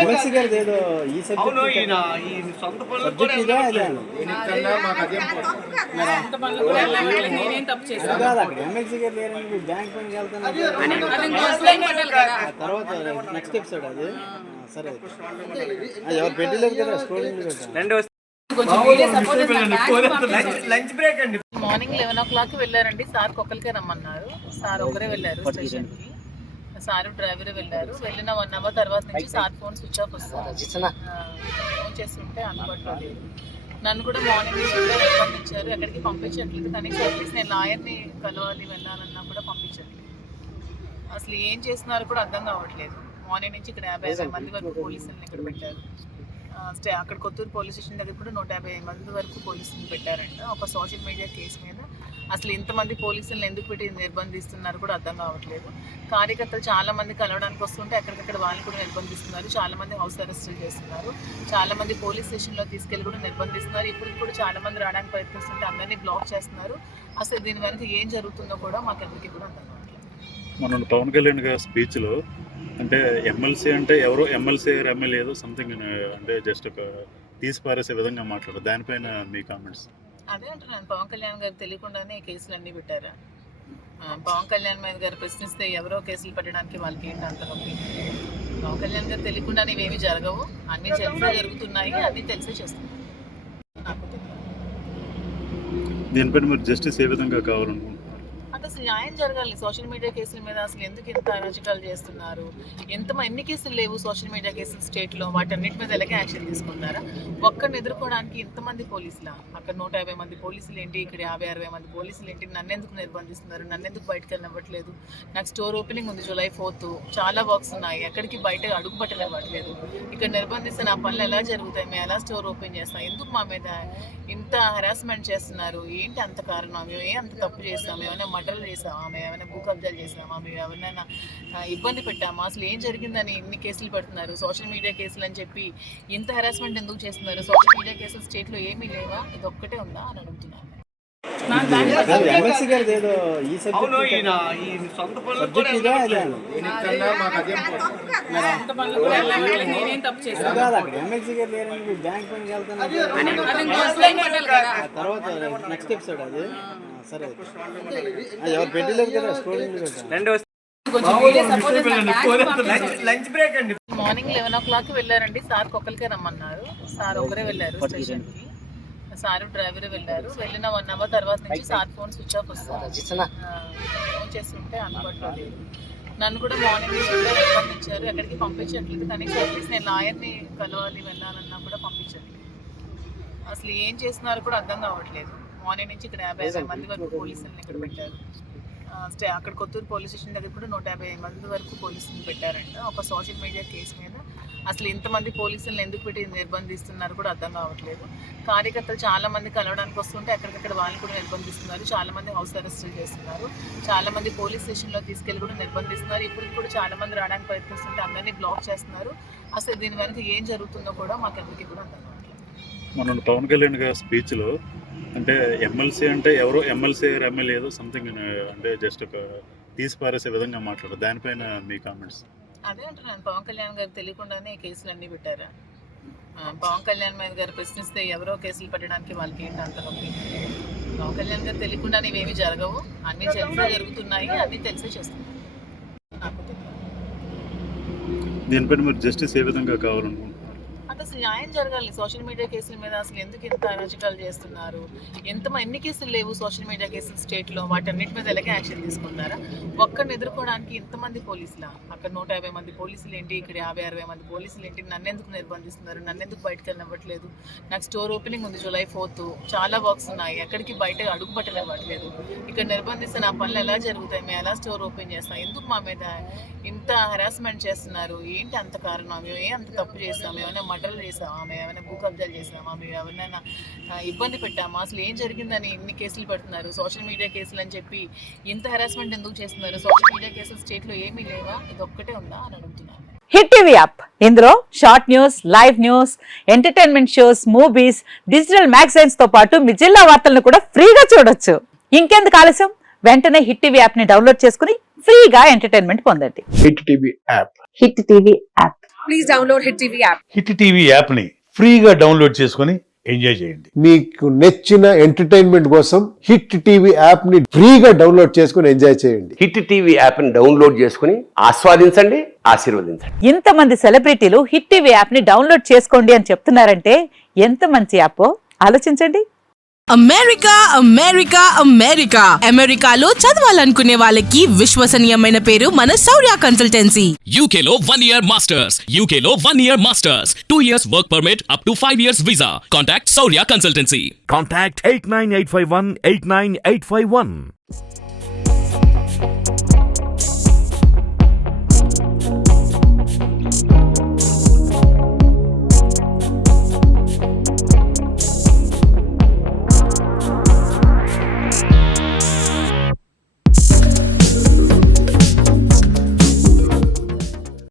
MLC గారిది ఏదో ఈ సబ్జెక్ట్ ఎమ్మెల్సీ గారు లేరని బ్యాంక్ పనికి వెళ్తాను తర్వాత నెక్స్ట్ ఎపిసోడ్ అది. సరే ఎవరు పెట్టలేదు కదా స్టోరీ. మార్నింగ్ 11 o'clock వెళ్ళారండి. సార్ ఒక్కరికే రమ్మన్నారు. సార్ ఒకరే వెళ్ళారు స్టేషన్ కి. సార్ డ్రైవర్ వెళ్ళారు. వెళ్ళిన 1 hour తర్వాత నుంచి సార్ ఫోన్ స్విచ్ ఆఫ్ వస్తారు. ఫోన్ చేస్తుంటే అందుబాటులో లేదు. నన్ను కూడా మార్నింగ్ పంపించారు. ఎక్కడికి పంపించట్లేదు. కనీసం అట్లీస్ట్ నేను లాయర్ని కలవాలి వెళ్ళాలన్నా కూడా పంపించట్లేదు. అసలు ఏం చేస్తున్నారో కూడా అర్థం కావట్లేదు. మార్నింగ్ నుంచి ఇక్కడ 50 మంది వరకు పోలీసులను ఇక్కడ పెట్టారు. అక్కడ కొత్తూరు పోలీస్ స్టేషన్ దగ్గర కూడా 150 మంది వరకు పోలీసులు పెట్టారంట. ఒక సోషల్ మీడియా కేసు మీద అసలు ఇంతమంది పోలీసులను ఎందుకు పెట్టి నిర్బంధిస్తున్నారు కూడా అర్థం కావట్లేదు. కార్యకర్తలు చాలా మంది కలవడానికి వస్తుంటే ఎక్కడికక్కడ వాళ్ళు కూడా నిర్బంధిస్తున్నారు. చాలా మంది హౌస్ అరెస్టులు చేస్తున్నారు. చాలా మంది పోలీస్ స్టేషన్లో తీసుకెళ్ళి కూడా నిర్బంధిస్తున్నారు. ఇప్పటికి కూడా చాలా మంది రావడానికి ప్రయత్నిస్తుంటే అందరినీ బ్లాక్ చేస్తున్నారు. అసలు దీని వెనక ఏం జరుగుతుందో కూడా మాకెవరికి కూడా అర్థం కావట్లేదు. మన పవన్ కళ్యాణ్ గారి స్పీచ్లో అంటే ఎమ్మెల్సీ అంటే ఎవరో ఎమ్మెల్సీ ఎమ్మెల్యే ఏదో సంథింగ్ అంటే జస్ట్ ఒక తీసి పారేసే విధంగా మాట్లాడారు. దానిపైన మీ కామెంట్స్? అదే అంటున్నాను, పవన్ కళ్యాణ్ గారు తెలియకుండానే కేసులు అన్నీ పెట్టారా? పవన్ కళ్యాణ్ మీద గారు ప్రశ్నిస్తే ఎవరో కేసులు పెట్టడానికి వాళ్ళకి ఏంటి అంత నొప్పి? పవన్ కళ్యాణ్ గారు తెలియకుండానే ఇవేమి జరగవు, అన్నీ తెలిసే జరుగుతున్నాయి, అన్నీ తెలిసే చేస్తున్నాయి. నాకు తెలియదు. దీనిపైన మీరు జస్టిస్ ఏ విధంగా కావాలనుకుంటున్నారు? అంటే అసలు న్యాయం జరగాలి. సోషల్ మీడియా కేసుల మీద అసలు ఎందుకు ఇంత అరాచకాలు చేస్తున్నారు? ఎన్ని కేసులు లేవు సోషల్ మీడియా కేసులు స్టేట్లో, వాటన్నిటి మీద ఎలాగే యాక్షన్ తీసుకుంటారా? ఒక్కరిని ఎదుర్కోవడానికి ఇంతమంది పోలీసులా? అక్కడ 150 మంది పోలీసులు ఏంటి, ఇక్కడ 50-60 మంది పోలీసులు ఏంటి? నన్ను ఎందుకు నిర్బంధిస్తున్నారు? నన్ను ఎందుకు బయటకు వెళ్ళనివ్వట్లేదు? నాకు స్టోర్ ఓపెనింగ్ ఉంది July 4th. చాలా వర్క్స్ ఉన్నాయి, ఎక్కడికి బయట అడుగు పట్టనివ్వట్లేదు. ఇక్కడ నిర్బంధిస్తే నా పనులు ఎలా జరుగుతాయి? మేము ఎలా స్టోర్ ఓపెన్ చేస్తాం? ఎందుకు మా మీద ఇంత హెరాస్మెంట్ చేస్తున్నారు? ఏంటి అంత కారణం? మేము అంత తప్పు చేస్తాం? ఏమైనా మర్డర్లు చేసామా? మేము ఏమైనా భూ కబ్జాలు చేసామా? మేము ఎవరినైనా ఇబ్బంది పెట్టామా? అసలు ఏం జరిగిందని ఇన్ని కేసులు పెడుతున్నారు? సోషల్ మీడియా కేసులు అని చెప్పి ఇంత హెరాస్మెంట్ ఎందుకు చేస్తున్నారు? సోషల్ మీడియా కేసులు స్టేట్లో ఏమీ లేవా? ఇది ఒక్కటే ఉందా అని అడుగుతున్నాను. ఎమ్మెల్సీ గారిది ఏదో ఈ సబ్జెక్ట్ ఎమ్మెల్సీ గారు లేరని బ్యాంక్ పనికి వెళ్తాను తర్వాత నెక్స్ట్ ఎపిసోడ్ అది. సరే ఎవరు పెట్టలేదు కదా స్టోరీ. మార్నింగ్ 11 o'clock వెళ్ళారండి. సార్ ఒక్కరికే రమ్మన్నారు. సార్ ఒకరే వెళ్ళారు స్టేషన్ కి. సార్ డ్రైవర్ వెళ్ళారు. వెళ్ళిన 1 hour తర్వాత నుంచి సార్ ఫోన్ స్విచ్ ఆఫ్ వస్తారు. ఫోన్ చేస్తుంటే అందుబాటులో లేదు. నన్ను కూడా మార్నింగ్ నుంచి పంపించారు. ఎక్కడికి పంపించట్లేదు. కనీసం అట్లీస్ట్ నేను లాయర్ని కలవాలి వెళ్ళాలన్నా కూడా పంపించట్లేదు. అసలు ఏం చేస్తున్నారో కూడా అర్థం కావట్లేదు. మార్నింగ్ నుంచి ఇక్కడ 50 మంది వరకు పోలీసులను ఇక్కడ పెట్టారు. అక్కడ కొత్తూరు పోలీస్ స్టేషన్ దగ్గర కూడా 150 మంది వరకు పోలీసులు పెట్టారంట. ఒక సోషల్ మీడియా కేసు మీద అసలు ఇంతమంది పోలీసులను ఎందుకు పెట్టి నిర్బంధిస్తున్నారు కూడా అర్థం కావట్లేదు. కార్యకర్తలు చాలా మంది కలవడానికి వస్తుంటే ఎక్కడికక్కడ వాళ్ళు కూడా నిర్బంధిస్తున్నారు. చాలా మంది హౌస్ అరెస్టులు చేస్తున్నారు. చాలా మంది పోలీస్ స్టేషన్లో తీసుకెళ్ళి కూడా నిర్బంధిస్తున్నారు. ఇప్పటికి కూడా చాలా మంది రావడానికి ప్రయత్నిస్తుంటే అందరినీ బ్లాక్ చేస్తున్నారు. అసలు దీని వెనక ఏం జరుగుతుందో కూడా మాకెవరికి కూడా అర్థం కావట్లేదు. మన పవన్ కళ్యాణ్ గారి స్పీచ్లో అంటే ఎమ్మెల్సీ అంటే ఎవరో ఎమ్మెల్సీ ఎమ్మెల్యే ఏదో సంథింగ్ అంటే జస్ట్ ఒక తీసి పారేసే విధంగా మాట్లాడారు. దానిపైన మీ కామెంట్స్? అదే అంటున్నాను, పవన్ కళ్యాణ్ గారు తెలియకుండానే కేసులు అన్నీ పెట్టారా? పవన్ కళ్యాణ్ మీద గారు ప్రశ్నిస్తే ఎవరో కేసులు పెట్టడానికి వాళ్ళకి ఏంటి అంత నొప్పి? పవన్ కళ్యాణ్ గారు తెలియకుండానే ఇవేమి జరగవు, అన్నీ తెలిసే జరుగుతున్నాయి, అన్నీ తెలిసే చేస్తున్నాయి. నాకు తెలియదు. దీనిపైన మీరు జస్టిస్ ఏ విధంగా కావాలనుకుంటున్నారు? అంటే అసలు న్యాయం జరగాలి. సోషల్ మీడియా కేసుల మీద అసలు ఎందుకు ఇంత అరాచకాలు చేస్తున్నారు? ఎన్ని కేసులు లేవు సోషల్ మీడియా కేసులు స్టేట్లో, వాటన్నిటి మీద ఎలాగే యాక్షన్ తీసుకుంటారా? ఒక్కరిని ఎదుర్కోవడానికి ఇంతమంది పోలీసులా? అక్కడ 150 మంది పోలీసులు ఏంటి, ఇక్కడ 50-60 మంది పోలీసులు ఏంటి? నన్ను ఎందుకు నిర్బంధిస్తున్నారు? నన్ను ఎందుకు బయటకు వెళ్ళనివ్వట్లేదు? నాకు స్టోర్ ఓపెనింగ్ ఉంది July 4th. చాలా వర్క్స్ ఉన్నాయి, ఎక్కడికి బయట అడుగు పట్టనివ్వట్లేదు. ఇక్కడ నిర్బంధిస్తే నా పనులు ఎలా జరుగుతాయి? మేము ఎలా స్టోర్ ఓపెన్ చేస్తాం? ఎందుకు మా మీద ఇంత హెరాస్మెంట్ చేస్తున్నారు? ఏంటి అంత కారణం? మేము అంత తప్పు చేస్తాం? ఏమైనా మర్డర్లు చేసామా? మేము ఏమైనా భూ కబ్జాలు చేసామా? మేము ఎవరినైనా ఇబ్బంది పెట్టామా? అసలు ఏం జరిగిందని ఇన్ని కేసులు పెడుతున్నారు? సోషల్ మీడియా కేసులు అని చెప్పి ఇంత హెరాస్మెంట్ ఎందుకు చేస్తున్నారు? సోషల్ మీడియా కేసులు స్టేట్లో ఏమీ లేవా? ఇది ఒక్కటే ఉందా అని అడుగుతున్నాను. హిట్ టీవీ యాప్, ఇందులో short news, live news, entertainment shows, movies, digital magazines తో పాటు మీ జిల్లా వార్తలను కూడా ఫ్రీగా చూడొచ్చు. ఇంకెందుకు ఆలస్యం? వెంటనే హిట్ టీవీ యాప్ ని డౌన్లోడ్ చేసుకుని ఫ్రీగా ఎంటర్టైన్మెంట్ పొందండి. Hit TV app. Hit TV app. please download Hit TV app. Hit TV యాప్ని ఫ్రీగా డౌన్లోడ్ చేసుకొని ఎంజాయ్ చేయండి. మీకు నచ్చిన ఎంటర్టైన్మెంట్ కోసం హిట్ టీవీ యాప్ ని ఫ్రీగా డౌన్లోడ్ చేసుకుని ఎంజాయ్ చేయండి. హిట్ టీవీ యాప్ ని డౌన్లోడ్ చేసుకుని ఆస్వాదించండి, ఆశీర్వదించండి. ఇంతమంది సెలబ్రిటీలు హిట్ టీవీ యాప్ ని డౌన్లోడ్ చేసుకోండి అని చెప్తున్నారంటే ఎంత మంచి యాప్ ఆలోచించండి. అమెరికా అమెరికా అమెరికా అమెరికాలో చదవాలనుకునే వాళ్ళకి విశ్వసనీయమైన పేరు మన శౌర్య కన్సల్టెన్సీ. UK లో 1 year masters, UK లో 1 year masters, 2 years work permit up to 5 years visa. Contact Saurya Consultancy. Contact 89851 89851.